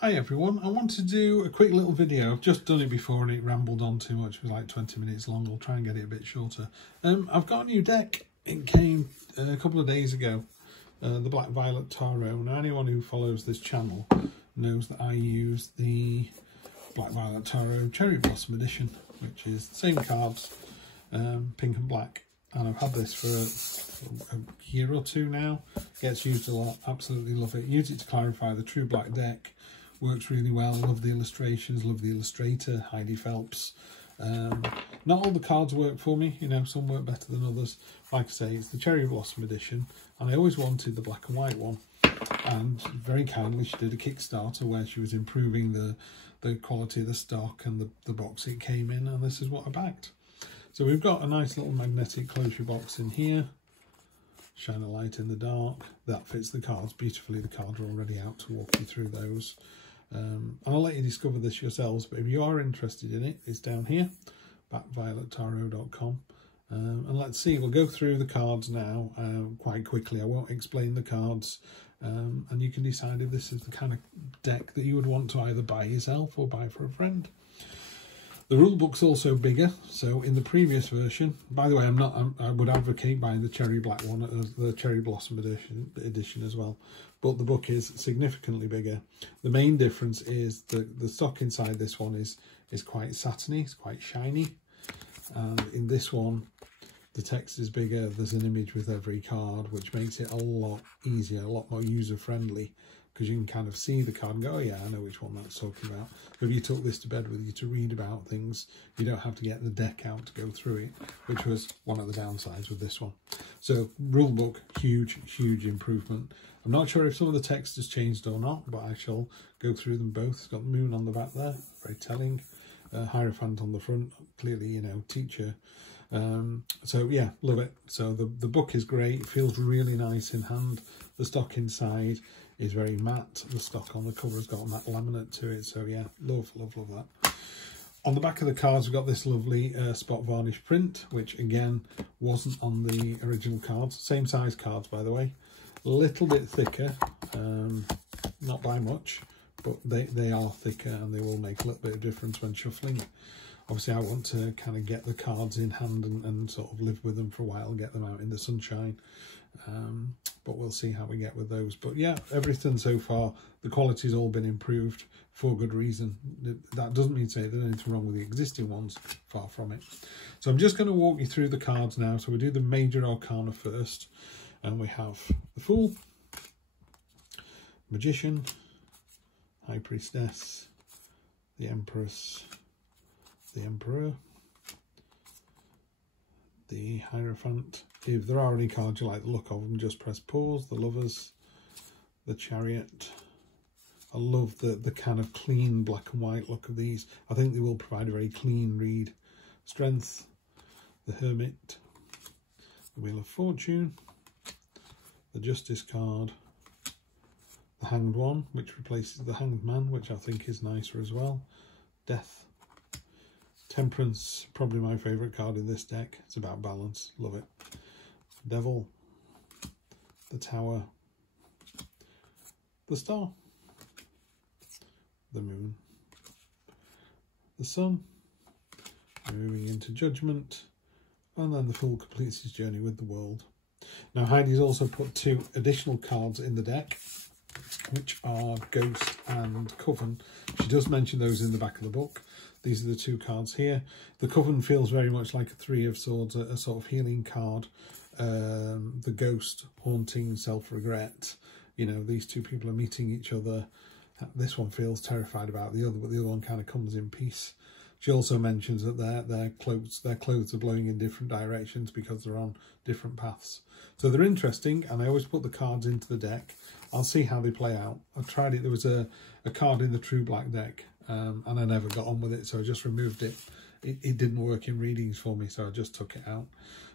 Hi everyone, I want to do a quick little video. I've just done it before and it rambled on too much. It was like 20 minutes long. I'll try and get it a bit shorter. I've got a new deck. It came a couple of days ago, the Black Violet Tarot. Now anyone who follows this channel knows that I use the Black Violet Tarot Cherry Blossom Edition, which is the same cards, pink and black. And I've had this for a year or two now. Gets used a lot. Absolutely love it. Use it to clarify the true black deck. Works really well. Love the illustrations. Love the illustrator, Heidi Phelps. Not all the cards work for me. You know, some work better than others. Like I say, it's the Cherry Blossom Edition. And I always wanted the black and white one. And very kindly, she did a Kickstarter where she was improving the quality of the stock and the box it came in. And this is what I backed. So we've got a nice little magnetic closure box in here. Shine a light in the dark. That fits the cards beautifully. The cards are already out to walk you through those. And I'll let you discover this yourselves, but if you are interested in it, it's down here, blackviolettarot.com. And let's see, we'll go through the cards now quite quickly. I won't explain the cards, and you can decide if this is the kind of deck that you would want to either buy yourself or buy for a friend. The rule book's also bigger, so in the previous version, by the way, I would advocate buying the cherry black one, the Cherry Blossom edition as well, but the book is significantly bigger. The main difference is the stock inside this one is quite satiny, it's quite shiny, and in this one, the text is bigger. There's an image with every card, which makes it a lot easier, a lot more user-friendly, because you can kind of see the card and go, oh yeah, I know which one that's talking about. So if you took this to bed with you to read about things, you don't have to get the deck out to go through it, which was one of the downsides with this one. So rule book, huge, huge improvement. I'm not sure if some of the text has changed or not, but I shall go through them both. It's got the moon on the back there, very telling. Hierophant on the front, clearly, you know, teacher. So yeah, love it. So the book is great. It feels really nice in hand. The stock inside is very matte. The stock on the cover has got a matte laminate to it. So yeah, love, love, love that. On the back of the cards, we've got this lovely spot varnish print, which again wasn't on the original cards. Same size cards, by the way. A little bit thicker, not by much, but they are thicker and they will make a little bit of difference when shuffling. Obviously, I want to kind of get the cards in hand and sort of live with them for a while, get them out in the sunshine. But we'll see how we get with those. But yeah, everything so far, the quality's all been improved for good reason. That doesn't mean to say there's anything wrong with the existing ones, far from it. So I'm just going to walk you through the cards now. So we do the major arcana first. And we have the Fool, Magician, High Priestess, the Empress, the Emperor, the Hierophant. If there are any cards you like the look of them, just press pause. The Lovers, the Chariot. I love the kind of clean black and white look of these. I think they will provide a very clean read. Strength, the Hermit, the Wheel of Fortune, the Justice card, the Hanged One, which replaces the Hanged Man, which I think is nicer as well. Death, Temperance, probably my favourite card in this deck. It's about balance, love it. Devil, the Tower, the Star, the Moon, the Sun, moving into Judgment, and then the Fool completes his journey with the world. Now Heidi's also put 2 additional cards in the deck, which are Ghost and Coven. She does mention those in the back of the book. These are the 2 cards here. The Coven feels very much like a 3 of Swords, a sort of healing card. The Ghost, haunting, self-regret. You know, these 2 people are meeting each other. This one feels terrified about the other, but the other one kind of comes in peace. She also mentions that their clothes are blowing in different directions because they're on different paths. So they're interesting, and I always put the cards into the deck. I'll see how they play out. I tried it. There was a card in the True Black deck, and I never got on with it, so I just removed it. It didn't work in readings for me, so I just took it out.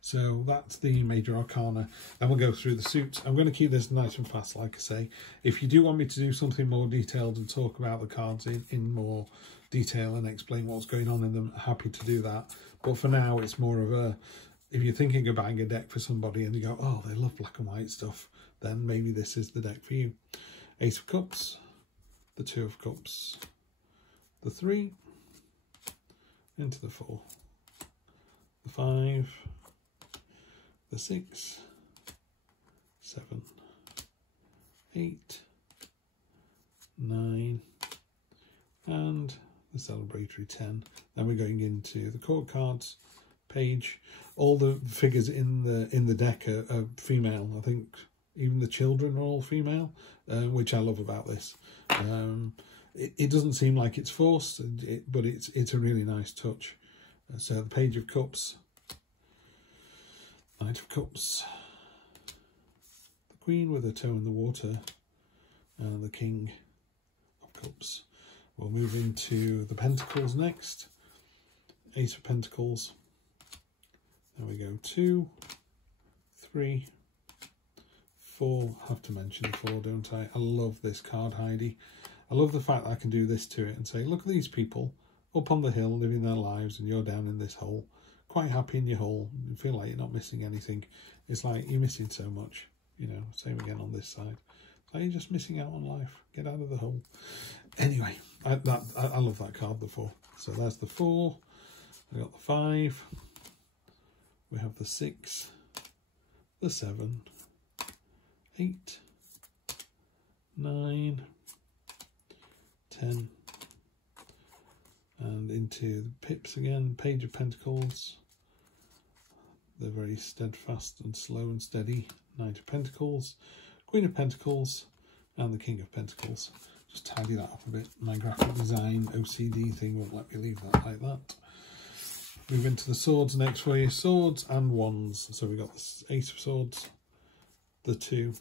So that's the major arcana. Then we'll go through the suits. I'm going to keep this nice and fast, like I say. If you do want me to do something more detailed and talk about the cards in more detail and explain what's going on in them, happy to do that. But for now, it's more of a, if you're thinking of buying a deck for somebody and you go, oh, they love black and white stuff, then maybe this is the deck for you. Ace of Cups, the Two of Cups, the 3, into the 4, the 5, the 6, 7, 8, 9, and the celebratory 10. Then we're going into the court cards page. All the figures in the deck are female. I think even the children are all female, which I love about this. It doesn't seem like it's forced, but it's a really nice touch. So the Page of Cups, Knight of Cups, the Queen with her toe in the water, and the King of Cups. We'll move into the Pentacles next. Ace of Pentacles. There we go. 2, 3, 4. I have to mention the 4, don't I? I love this card, Heidi. I love the fact that I can do this to it and say, look at these people up on the hill living their lives, and you're down in this hole, quite happy in your hole. You feel like you're not missing anything. It's like you're missing so much, you know. Same again on this side. It's like you're just missing out on life. Get out of the hole. Anyway, I love that card, the 4. So there's the 4. We got the 5. We have the 6, the 7, 8, 9, 10, and into the pips again. Page of Pentacles. They're very steadfast and slow and steady. Knight of Pentacles, Queen of Pentacles, and the King of Pentacles. Just tidy that up a bit. My graphic design OCD thing won't let me leave that like that. Move into the swords next for you. Swords and wands. So we've got the Ace of Swords, the 2,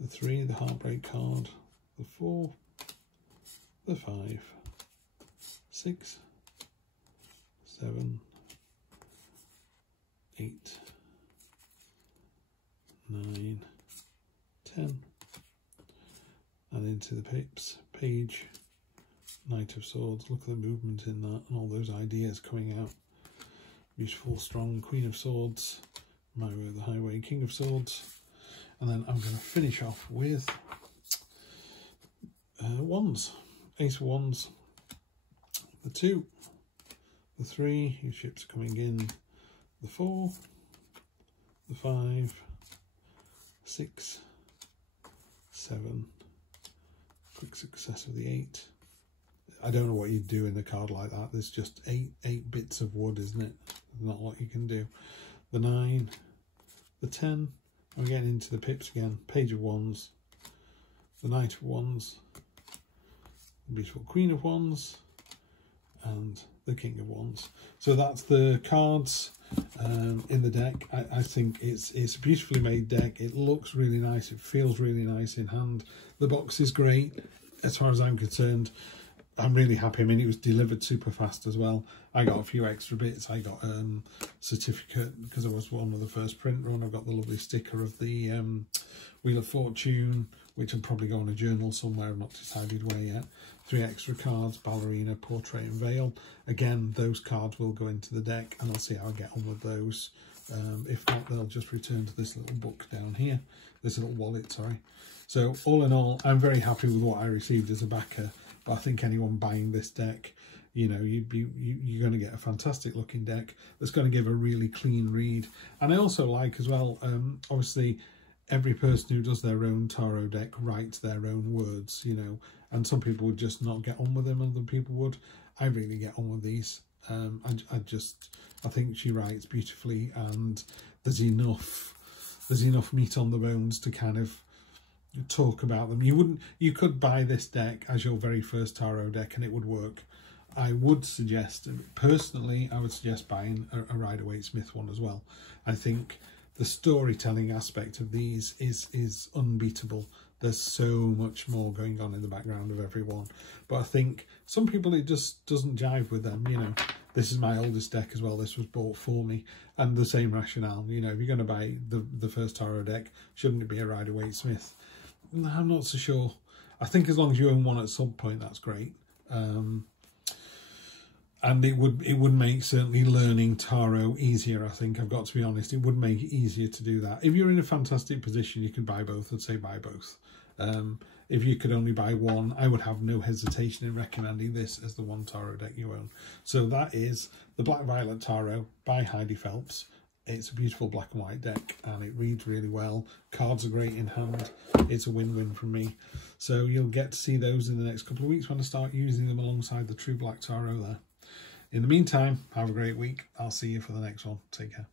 the 3, the Heartbreak card, the 4, the 5, 6, 7, 8, 9, 10, and into the pips. Page, Knight of Swords. Look at the movement in that and all those ideas coming out. Beautiful, strong Queen of Swords, My Way of the Highway, King of Swords, and then I'm going to finish off with wands. Ace of Wands, the 2, the 3, your ships coming in, the 4, the 5, 6, 7, quick success of the 8. I don't know what you'd do in a card like that. There's just eight bits of wood, isn't it? There's not a lot you can do. The 9, the 10, we're getting into the pips again. Page of Wands, the Knight of Wands, the beautiful Queen of Wands, and the King of Wands. So that's the cards in the deck. I think it's a beautifully made deck. It looks really nice. It feels really nice in hand. The box is great as far as I'm concerned. I'm really happy. I mean, it was delivered super fast as well. I got a few extra bits. I got a certificate because I was one of the first print run. I've got the lovely sticker of the Wheel of Fortune, which will probably go on a journal somewhere. I've not decided where yet. 3 extra cards, Ballerina, Portrait and Veil. Again, those cards will go into the deck and I'll see how I get on with those. If not, they'll just return to this little book down here. This little wallet, sorry. So all in all, I'm very happy with what I received as a backer. But I think anyone buying this deck, you know, you're going to get a fantastic looking deck that's going to give a really clean read. And I also like as well, obviously, every person who does their own tarot deck writes their own words, you know, and some people would just not get on with them, other people would. I really get on with these. I think she writes beautifully, and there's enough meat on the bones to kind of talk about them. You could buy this deck as your very first tarot deck and it would work. I would suggest, personally, I would suggest buying a Rider-Waite Smith one as well. I think the storytelling aspect of these is unbeatable. There's so much more going on in the background of every one. But I think some people, it just doesn't jive with them, you know. This is my oldest deck as well. This was bought for me. And the same rationale, you know, if you're going to buy the first tarot deck, shouldn't it be a Rider-Waite Smith? I'm not so sure. I think as long as you own one at some point, that's great. And it would make certainly learning tarot easier, I think. I've got to be honest. It would make it easier to do that. If you're in a fantastic position, you can buy both. I'd say buy both. If you could only buy one, I would have no hesitation in recommending this as the one tarot deck you own. So that is the Black Violet Tarot by Heidi Phelps. It's a beautiful black and white deck, and it reads really well. Cards are great in hand. It's a win-win from me. So you'll get to see those in the next couple of weeks when I start using them alongside the True Black Tarot there. In the meantime, have a great week. I'll see you for the next one. Take care.